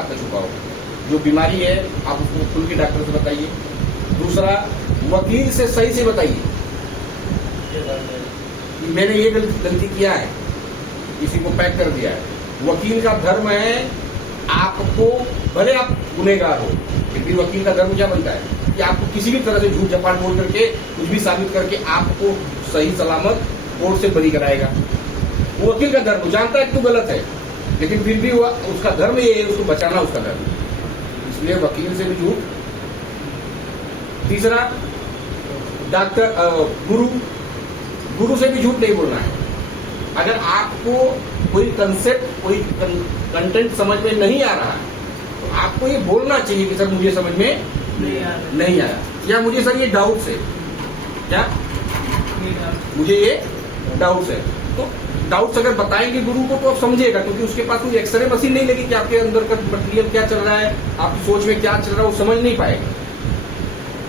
कर चुका हो। जो बीमारी है आप उसको खुल के डॉक्टर से बताइए। दूसरा, वकील से सही से बताइए कि मैंने ये गलती किया है, किसी को पैक कर दिया है। वकील का धर्म है आपको, भले आप गुनहगार हो, लेकिन वकील का धर्म क्या बनता है कि आपको किसी भी तरह से झूठ झपाट बोल करके कुछ भी साबित करके आपको सही सलामत कोर्ट से बरी कराएगा। वो वकील का धर्म जानता है कि तू गलत है, लेकिन फिर भी वो उसका धर्म ये है, उसको बचाना उसका धर्म, इसलिए वकील से भी झूठ। तीसरा, गुरु से भी झूठ नहीं बोलना है। अगर आपको कोई कंसेप्ट, कोई कंटेंट समझ में नहीं आ रहा है तो आपको ये बोलना चाहिए कि सर मुझे समझ में नहीं आया, या मुझे सर ये डाउट्स है, क्या मुझे ये डाउट्स है। तो डाउट्स अगर बताएंगे गुरु को तो आप समझेगा, क्योंकि उसके पास कोई एक्सरे मशीन नहीं लगी कि आपके अंदर का मटेरियल क्या चल रहा है, आपकी सोच में क्या चल रहा है, वो समझ नहीं पाएगा।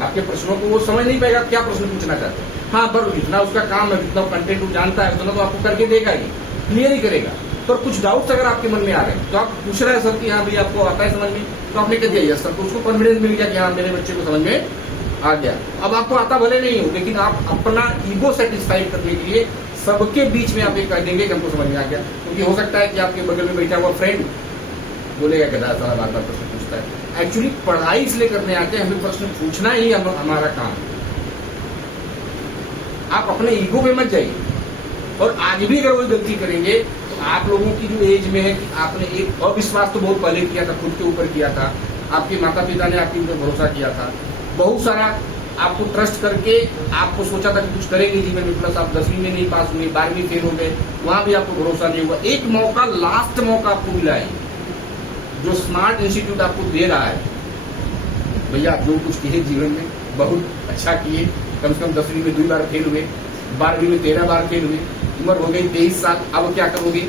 आपके प्रश्नों को वो समझ नहीं पाएगा क्या प्रश्न पूछना चाहते हैं। हाँ, पर जितना उसका काम है, जितना कंटेंट वो जानता है, उतना तो आपको करके देगा ही, क्लियर ही करेगा। पर कुछ डाउट्स अगर आपके मन में आ रहे हैं तो आप पूछ रहे हैं सर कि हाँ भाई आपको आता है समझ में, तो आपने कह दिया यस सर, तो उसको कॉन्फिडेंस मिल गया कि हाँ मेरे बच्चे को समझ में आ गया। अब आपको आता भले नहीं हो, लेकिन आप अपना ईगो सेटिस्फाइड करने के लिए सबके बीच में आप ये कह देंगे कि हमको समझ में आ गया। क्योंकि हो सकता है कि आपके बगल में बैठा हुआ फ्रेंड बोलेगा कि दादा सारा बार बार प्रश्न पूछता है। एक्चुअली पढ़ाई इसलिए करने आते हैं, हमें प्रश्न पूछना ही हमारा काम है। आप अपने ईगो में मत जाइए। और आज भी अगर वही गलती करेंगे तो आप लोगों की जो एज में है कि आपने एक अविश्वास तो बहुत पहले किया था, खुद के ऊपर किया था, आपके माता पिता ने आपके ऊपर भरोसा किया था, बहुत सारा आपको ट्रस्ट करके आपको सोचा था कि कुछ करेंगे जीवन में, प्लस आप 10वीं में नहीं पास हुए, 12वीं फेल हो गए, वहां भी आपको भरोसा नहीं हुआ। एक मौका, लास्ट मौका आपको मिला है, जो स्मार्ट इंस्टीट्यूट आपको दे रहा है। भैया जो कुछ किए जीवन में बहुत अच्छा किए, कम से कम 10वीं में 2 बार फेल हुए, 12वीं में 13 बार फेल हुए, उम्र हो गई 23 साल, अब क्या करोगे?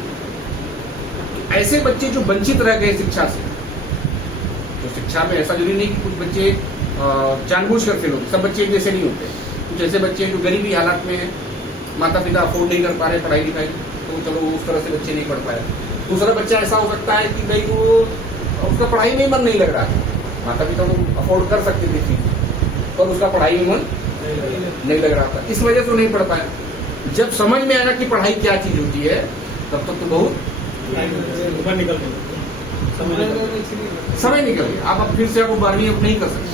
ऐसे बच्चे जो वंचित रह गए शिक्षा से, तो शिक्षा में ऐसा जरूरी नहीं कि कुछ बच्चे जानबूझ कर फेल होते, सब बच्चे एक जैसे नहीं होते। कुछ ऐसे बच्चे जो गरीबी हालात में है, माता पिता अफोर्ड नहीं कर पा रहे पढ़ाई लिखाई, तो चलो उस तरह से बच्चे नहीं पढ़ पाए। दूसरा बच्चा ऐसा हो सकता है कि भाई वो उसका पढ़ाई में मन नहीं लग रहा था, माता पिता को अफोर्ड कर सकते थे चीज, पर उसका पढ़ाई में मन नहीं लग रहा था, इस वजह से वो नहीं पढ़ पाया। जब समझ में आया कि पढ़ाई क्या चीज होती है, तब तक तो बहुत समय निकल गया। आप अब फिर से आपको 12वीं अब नहीं कर सकते।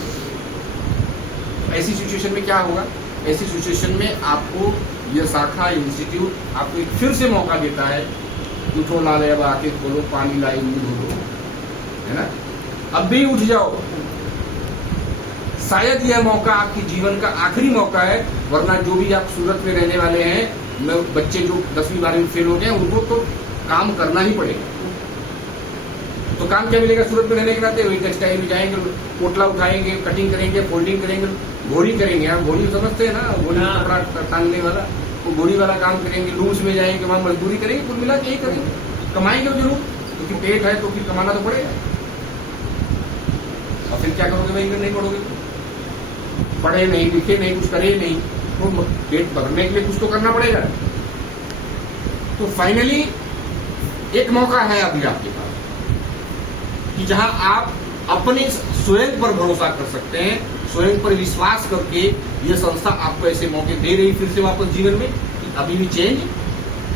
ऐसी सिचुएशन में क्या होगा? ऐसी सिचुएशन में आपको यह शाखा इंस्टीट्यूट आपको एक फिर से मौका देता है, उठो लाले अब आके खोलो, पानी लाई मुंह धो, है ना? अब भी उठ जाओ। शायद यह मौका आपके जीवन का आखिरी मौका है, वरना जो भी आप सूरत में रहने वाले हैं, बच्चे जो 10वीं 12वीं फेल हो गए, उनको तो काम करना ही पड़ेगा। तो काम क्या मिलेगा सूरत में रहने के नाते? वही टेक्सटाइल में जाएंगे, पोटला उठाएंगे, कटिंग करेंगे, फोल्डिंग करेंगे, घोड़ी करेंगे। आप घोड़ी समझते हैं ना, घोड़ी कपड़ा टांगने वाला, वो घोड़ी वाला काम करेंगे। लूम्स में जाएंगे, वहां मजदूरी करेंगे, कुल मिला के यही करेंगे, कमाएंगे जरूर, क्योंकि पेट है तो फिर कमाना तो पड़ेगा। और फिर क्या करोगे भाई? नहीं पढ़ोगे, पढ़े नहीं, लिखे नहीं, कुछ करे नहीं, तो पेट भरने के लिए कुछ तो करना पड़ेगा। तो फाइनली एक मौका है अभी आपके पास कि जहां आप अपने स्वयं पर भरोसा कर सकते हैं, स्वयं पर विश्वास करके ये संस्था आपको ऐसे मौके दे रही फिर से वापस जीवन में कि अभी भी चेंज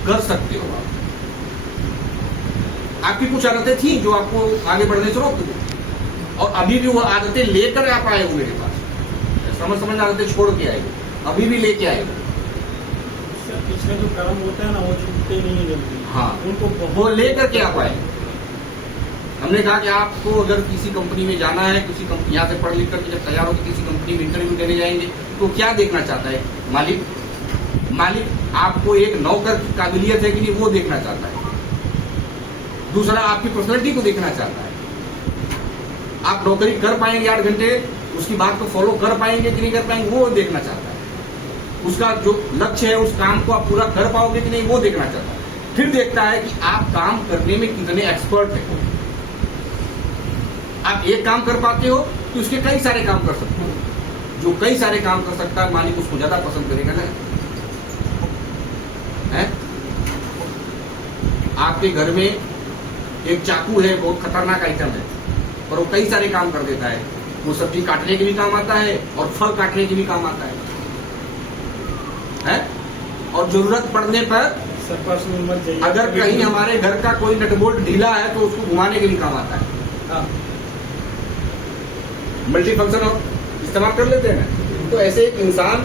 कर सकते हो। आपकी कुछ आदतें थी जो आपको आगे बढ़ने से रोक दी, और अभी भी वो आदतें लेकर आप आए हो मेरे पास। समझ आदतें छोड़ के आए, अभी भी लेके आए। पिछले जो कर्म होते हैं ना, वो छूटते नहीं है जल्दी। हाँ, उनको वो लेकर के आप आए। हमने कहा कि आपको अगर किसी कंपनी में जाना है, किसी कंपनी यहाँ से पढ़ लिख करके जब तैयार होकर किसी कंपनी में इंटरव्यू देने जाएंगे, तो क्या देखना चाहता है मालिक आपको एक नौकर की काबिलियत है कि नहीं, वो देखना चाहता है। दूसरा, आपकी पर्सनैलिटी को देखना चाहता है। आप नौकरी कर पाएंगे 8 घंटे, उसकी बात को फॉलो कर पाएंगे कि नहीं कर पाएंगे, वो देखना चाहता है। उसका जो लक्ष्य है, उस काम को आप पूरा कर पाओगे कि नहीं, वो देखना चाहता है। फिर देखता है कि आप काम करने में कितने एक्सपर्ट हैं। आप एक काम कर पाते हो तो उसके कई सारे काम कर सकते हो। जो कई सारे काम कर सकता है, मालिक उसको ज्यादा पसंद करेगा ना। है? आपके घर में एक चाकू है, बहुत खतरनाक आइटम है, पर वो कई सारे काम कर देता है। वो सब्जी काटने के भी काम आता है और फल काटने के भी काम आता है? और जरूरत पड़ने पर अगर कहीं हमारे घर का कोई नटबोल्ट ढीला है तो उसको घुमाने के भी काम आता है। मल्टी फंक्शन इस्तेमाल कर लेते हैं। तो ऐसे एक इंसान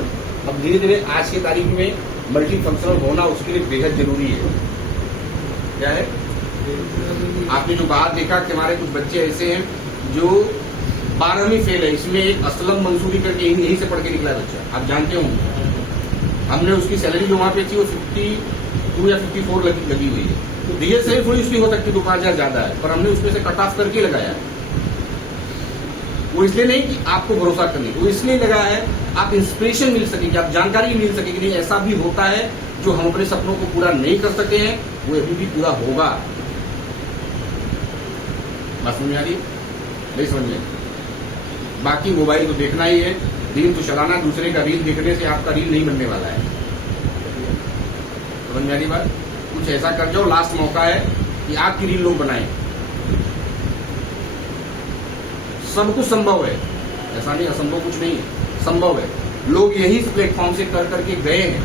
अब धीरे धीरे आज की तारीख में मल्टी फंक्शनल होना उसके लिए बेहद जरूरी है। क्या है? आपने जो बात देखा कि हमारे कुछ बच्चे ऐसे हैं जो 12वीं फेल है। इसमें एक असलम मंसूरी करके यहीं से पढ़ के निकला बच्चा, आप जानते होंगे। हमने उसकी सैलरी जो वहां पे थी वो 52 या 54 लगी हुई है। तो डीएस सैलरी थोड़ी उसकी हो सकती है 2-5 ज्यादा है, पर हमने उसमें से कट ऑफ करके लगाया। वो इसलिए नहीं कि आपको भरोसा करने, वो इसलिए लगा है आप इंस्पिरेशन मिल सके, आप जानकारी मिल सके कि नहीं ऐसा भी होता है, जो हम अपने सपनों को पूरा नहीं कर सके हैं वो अभी भी पूरा होगा। बात समझ में आ रही? नहीं समझ में? बाकी मोबाइल तो देखना ही है, रील तो चलाना, दूसरे का रील देखने से आपका रील नहीं बनने वाला है। समझ में आ रही बात? कुछ ऐसा कर जाओ, लास्ट मौका है कि आपकी रील लोग बनाएं। सब कुछ संभव है, ऐसा नहीं असंभव कुछ नहीं है, संभव है। लोग यही इस प्लेटफॉर्म से कर करके गए हैं।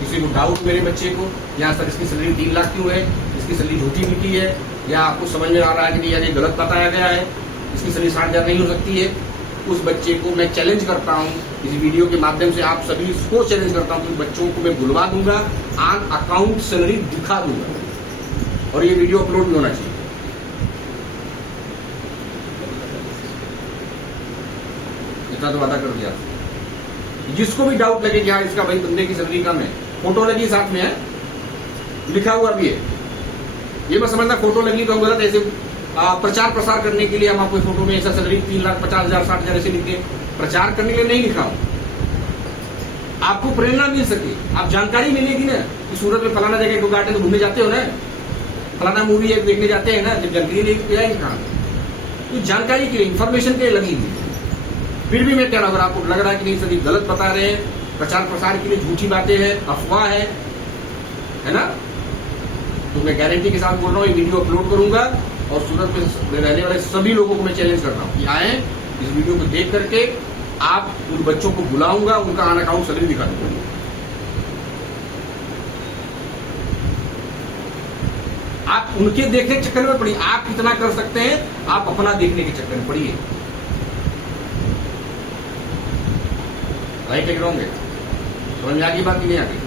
किसी को डाउट मेरे बच्चे को यहाँ सर इसकी सैलरी 3 लाख क्यों है, इसकी सैलरी झूठी मिलती है, या आपको समझ में आ रहा है कि नहीं यार ये गलत बताया गया है, इसकी सैलरी 60,000 नहीं हो सकती है, उस बच्चे को मैं चैलेंज करता हूँ इस वीडियो के माध्यम से, आप सभी को चैलेंज करता हूँ कि बच्चों को मैं बुलवा दूंगा, ऑन अकाउंट सैलरी दिखा दूंगा और ये वीडियो अपलोड भी होना चाहिए। इतना तो वादा कर दिया। जिसको भी डाउट लगे कि हाँ इसका भाई बंदे की सैलरी कम है, फोटो लगी साथ में है, लिखा हुआ भी है, ये मैं समझना फोटो लगी तो हम गलत ऐसे प्रचार प्रसार करने के लिए हम आपको फोटो में ऐसा सैलरी 3,50,000 60,000 ऐसे लिखे, प्रचार करने के लिए नहीं लिखा हूं। आपको प्रेरणा मिल सके, आप जानकारी मिलेगी ना कि सूरत में फलाना जगह को गार्डन तो घूमने जाते हो ना, फलाना मूवी है देखने जाते हैं ना, जब जानकारी नहीं जाएंगे कहाँ? तो जानकारी के लिए, इन्फॉर्मेशन के लिए लगी हुई। फिर भी मैं कह रहा हूं, अगर आपको लग रहा है कि नहीं सर गलत बता रहे हैं, प्रचार प्रसार के लिए झूठी बातें हैं, अफवाह है ना, तो मैं गारंटी के साथ बोल रहा हूँ ये वीडियो अपलोड करूंगा और सूरत में रहने वाले सभी लोगों को मैं चैलेंज कर रहा हूँ कि आए इस वीडियो को देख करके आप उन बच्चों को बुलाऊंगा, उनका ऑन अकाउंट सैलरी दिखा दूंगा। आप उनके देखने के चक्कर में पड़िए, आप कितना कर सकते हैं, आप अपना देखने के चक्कर में पड़िए। राइट है कि रॉन्ग है? समझ में आ गई बात कि नहीं आ गई?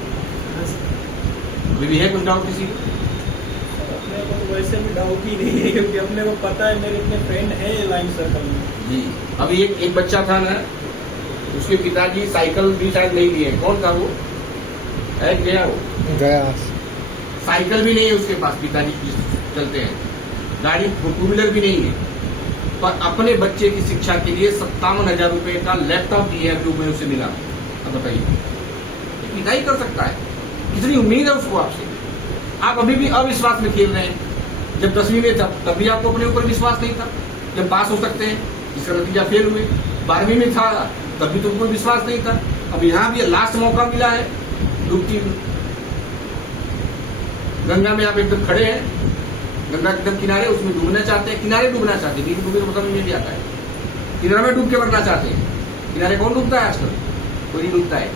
अभी भी है कुछ डाउट किसी को? अपने को तो वैसे भी डाउट ही नहीं है, क्योंकि अपने को पता है मेरे इतने फ्रेंड है लाइन सर्कल में जी। अभी एक बच्चा था ना, उसके पिताजी साइकिल भी शायद नहीं लिए, कौन था वो? है गया, वो गया, साइकिल भी नहीं है उसके पास, पिताजी चलते हैं, गाड़ी 2 व्हीलर भी नहीं है, पर अपने बच्चे की शिक्षा के लिए 57,000 रुपए का लैपटॉप दिया है, जो मैं उसे मिला। अब बताइए पिता ही कर सकता है, कितनी उम्मीद है उसको आपसे। आप अभी भी अविश्वास में खेल रहे हैं। जब 10वीं में था तब भी आपको अपने ऊपर विश्वास नहीं था, जब पास हो सकते हैं, इसका नतीजा फेल हुए। 12वीं में था तब भी तुमको विश्वास नहीं था। अब यहाँ भी लास्ट मौका मिला है, डूबती गंगा में आप एकदम खड़े हैं, गंगा एकदम किनारे, उसमें डूबना चाहते हैं, किनारे डूबना चाहते हैं, बीच डूबे तो समझ में भी आता है, किनारे में डूब के मरना चाहते हैं। किनारे कौन डूबता है आजकल? कोई नहीं डूबता है।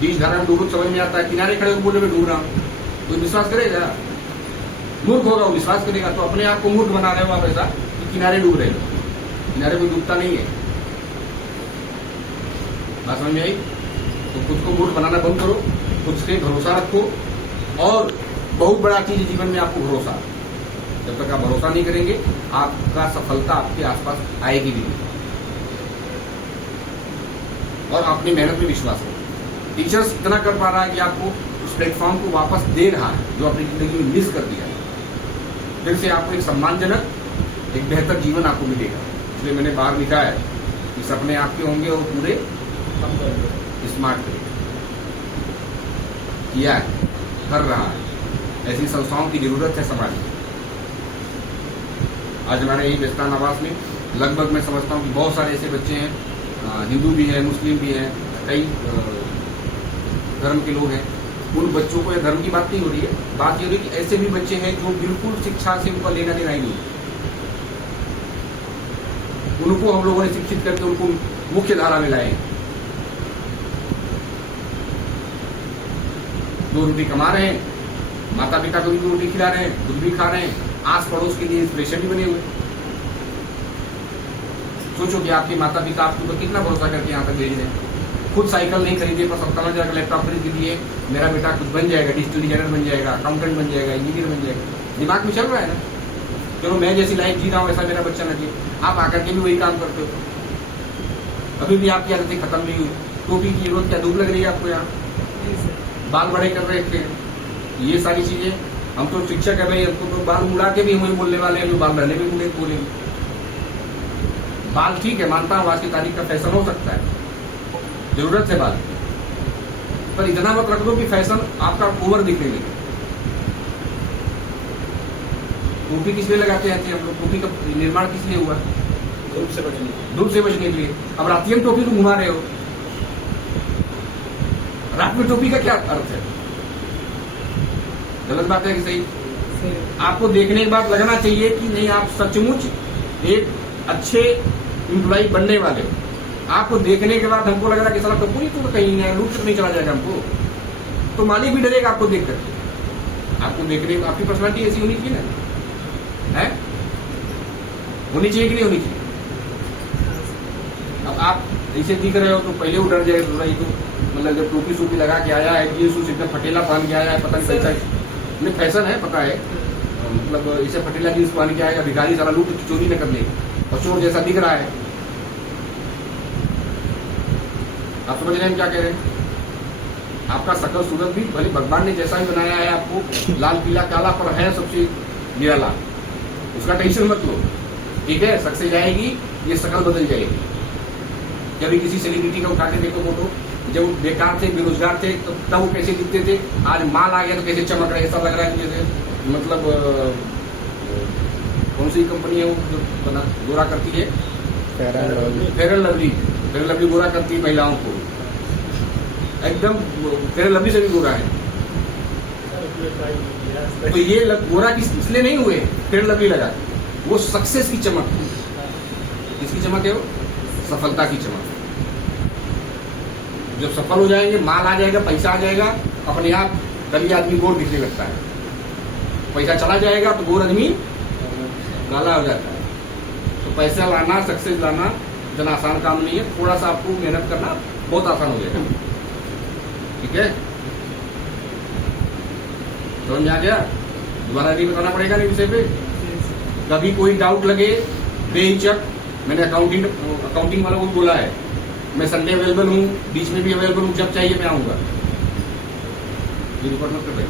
बीच धारा में डूबो समझ में आता है, किनारे खड़े बोले में डूब रहा हूं, कोई विश्वास करेगा? मूर्ख होगा वो, विश्वास करेगा। तो अपने आप को मूर्ख बना रहे हो आप ऐसा कि किनारे डूब रहे हो, किनारे कोई डूबता नहीं है। बात समझ में आई? तो खुद को मूर्ख बनाना बंद करो, खुद से भरोसा रखो, और बहुत बड़ा चीज है जीवन में आपको भरोसा। जब तक आप भरोसा नहीं करेंगे आपका सफलता आपके आसपास आएगी भी नहीं। और अपनी मेहनत में विश्वास करो। टीचर्स इतना कर पा रहा है कि आपको उस प्लेटफॉर्म को वापस दे रहा है जो अपनी जिंदगी में मिस कर दिया है, फिर से आपको एक सम्मानजनक, एक बेहतर जीवन आपको मिलेगा। इसलिए मैंने बाहर लिखा है कि सपने आपके होंगे और पूरे स्मार्ट करेगा, किया है, कर रहा है। ऐसी संस्थाओं की जरूरत है समाज में। आज हमारे यही बेस्तान आवास में लगभग मैं समझता हूँ कि बहुत सारे ऐसे बच्चे हैं, हिंदू भी हैं, मुस्लिम भी हैं, कई धर्म के लोग हैं, उन बच्चों को या धर्म की बात नहीं हो रही है, बात ये हो रही है कि ऐसे भी बच्चे हैं जो बिल्कुल शिक्षा से उनका लेना देना ही नहीं, उनको हम लोगों ने शिक्षित करके उनको मुख्य धारा में लाए। 2 रोटी कमा रहे हैं, माता पिता को भी 2 रोटी खिला रहे हैं, खुद भी खा रहे हैं, आस पड़ोस के लिए इंस्पिरेशन भी बने हुए। सोचो कि आपके माता पिता आपके ऊपर कितना भरोसा करके यहाँ तक भेज रहे हैं, खुद साइकिल नहीं खरीदे पर सब समझ जाएगा लैपटॉप खरीद दिए, मेरा बेटा कुछ बन जाएगा, डिजिटल डिजाइनर बन जाएगा, अकाउंटेंट बन जाएगा, इंजीनियर बन जाएगा, दिमाग में चल रहा है ना। चलो मैं जैसी लाइफ जी रहा हूँ ऐसा मेरा बच्चा ना जिए, आप आकर के भी वही काम करते हो, अभी भी आपकी आदतें खत्म नहीं हुई। टोपी की जरूरत क्या, धूप लग रही है आपको यहाँ, बाल बड़े कर रहे थे, ये सारी चीजें। हम तो शिक्षक है भाई, हमको तो बाल मुड़ा के भी हमें बोलने वाले हैं, जो बाल रहने में मुड़े बोलेंगे। बाल ठीक है, मानता हूँ आज की तारीख का फैशन हो सकता है, जरूरत है बाल, पर इतना मत रख दो कि फैशन आपका ओवर दिखने लगे। टोपी किस लिए लगाते हैं हम लोग, टोपी का निर्माण किस लिए हुआ, धूप से बचने, धूप से बचने के लिए। अब रातियों में टोपी तुम घुमा रहे हो, रात में टोपी का क्या अर्थ है, गलत बात है कि सही? आपको देखने के बाद लगना चाहिए कि नहीं आप सचमुच एक अच्छे एम्प्लॉय बनने वाले हो। आपको देखने के बाद हमको लग रहा है कि साला कपूर ही तो कहीं नहीं, लूट तक नहीं चला जाएगा हमको, तो मालिक भी डरेगा आपको देख करके। आपको देखने, आपकी पर्सनालिटी ऐसी होनी चाहिए ना, है होनी चाहिए कि नहीं होनी चाहिए? अब आप ऐसे दिख रहे हो तो पहले वो डर जाएगा, थोड़ा ही तो मतलब जब टोपी सूपी लगा के आया है, जींस सूस एकदम फटेला पहन के आया है, पता नहीं कैसा नहीं फैशन है, पता है, मतलब इसे फटेला जींस पहन के आएगा, भिखारी सारा लूट चोरी न कर ले, और चोर जैसा दिख रहा है। आप समझ रहे हैं क्या कह रहे हैं? आपका शकल सूरत भी भले भगवान ने जैसा ही बनाया है आपको, लाल पीला काला, पर है सबसे निराला, उसका टेंशन मत लो, ठीक है? सक्सेस आएगी, ये शकल बदल जाएगी। जब भी किसी सेलिब्रिटी का उठा के देखो फोटो, जब वो बेकार थे, बेरोजगार थे, तो तब वो कैसे दिखते थे, आज माल आ गया तो कैसे चमक रहे, ऐसा लग रहा है कि जैसे मतलब कौन सी कंपनी है वो जो बना गोरा करती है, फेयर एंड लवली गोरा करती है महिलाओं को, एकदम फेयर एंड लवली से भी गोरा है। तो ये गोरा इसलिए नहीं हुए, फेयर एंड लवली लगा, वो सक्सेस की चमक, किसकी चमक है वो? सफलता की चमक। जब सफल हो जाएंगे, माल आ जाएगा, पैसा आ जाएगा, अपने आप गली आदमी गोर दिखने लगता है, पैसा चला जाएगा तो गोर आदमी काला हो जाता है। तो पैसा लाना, सक्सेस लाना इतना आसान काम नहीं है, थोड़ा सा आपको मेहनत करना बहुत आसान हो जाएगा, ठीक है? समझ आ गया? दोबारा नहीं बताना पड़ेगा नहीं विषय पे। कभी कोई डाउट लगे बेहिचक, मैंने अकाउंटिंग वालों को बोला है, मैं संडे अवेलेबल हूँ, बीच में भी अवेलेबल हूँ, जब चाहिए मैं आऊंगा। ये रिपोर्ट मत कर रहे।